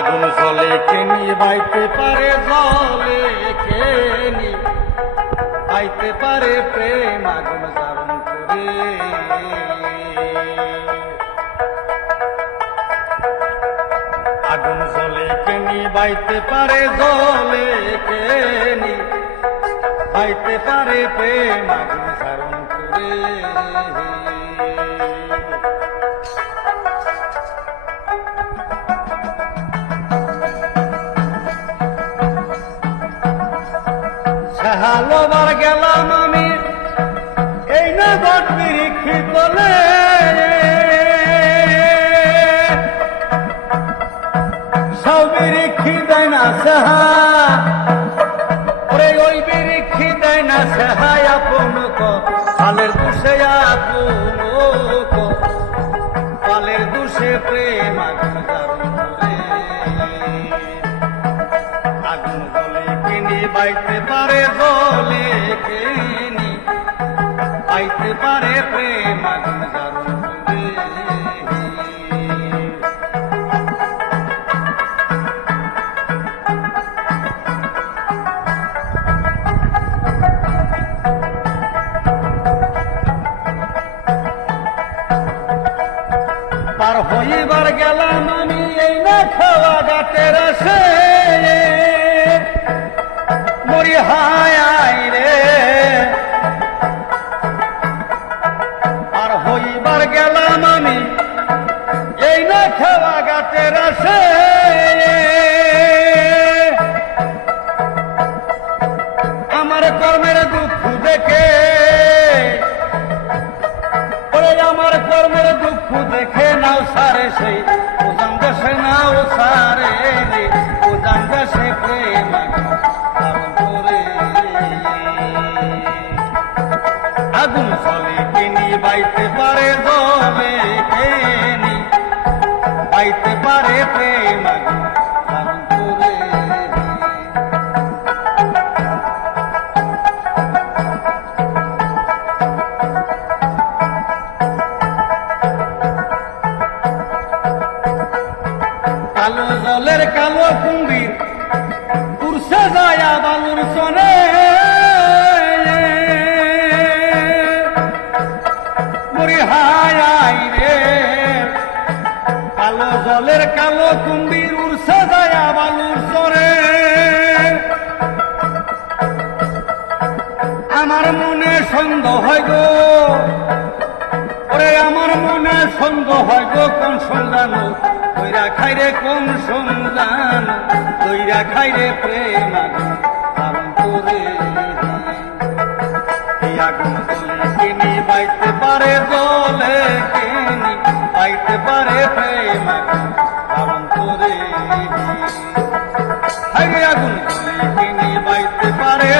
আগুন জলে কেনি বাইতে পারে, জলে কেনি বাইতে পারে প্রেম আগুন ধারণ করে। আগুন জলে কেনি বাইতে পারে, জলে কেনি বাইতে পারে প্রেম আগুন ধারণ করে। হালোবার গেলাম আমি এই না বট বিরিক্ষি তলে, সব বিরিক্ষি দেয় না সাহা, ওরে ওই বিরিক্ষি দেয় না সাহায় আপন পালের দুষে, আপন পালের দুষে প্রেম আগুন ধারণ করে। আগুন জলে কেনি বাইতে পারে, জলে কেনি বাইতে পারে প্রেম আগুন ধারণ করে। পার হইবার গেলাম আমি এই না খাওয়া ঘাটের আসে, মরি হায় আয় রে। আর হইবার গেলাম আমি এই না খাওয়া ঘাটের আসে, আমার কর্মের দুঃখ দেখে, ওরে আমার কর্মের দুঃখ দেখে নাও সারে সেই উজান দেশে, নাও সারে রে উজান দেশে প্রেম ধারণ করে। আগুন জলে কেনি বাইতে পারে, জলে কেনি বাইতে পারে প্রেম আগুন ধারণ করে। কালো জলের কালো কুম্ভীর উড়ছে যায় বালুর সনে, মরি হায় আয় রে। কালো জলের কালো কুম্ভীর উড়ছে যায় বালুর সনে, আমার মনে সন্দেহ হয় গো, ওরে আমার মনে সন্দেহ হয় গো, কোন সন্ধান কইরা খাইরে, কোন সন্ধান কইরা খাইরে প্রেম আগুন ধারণ করে। এই আগুন জলে কেনি বাইতে পারে, জলে কেনি বাইতে পারে প্রেম আগুন ধারণ করে। আগুন জলে কেনি বাইতে পারে,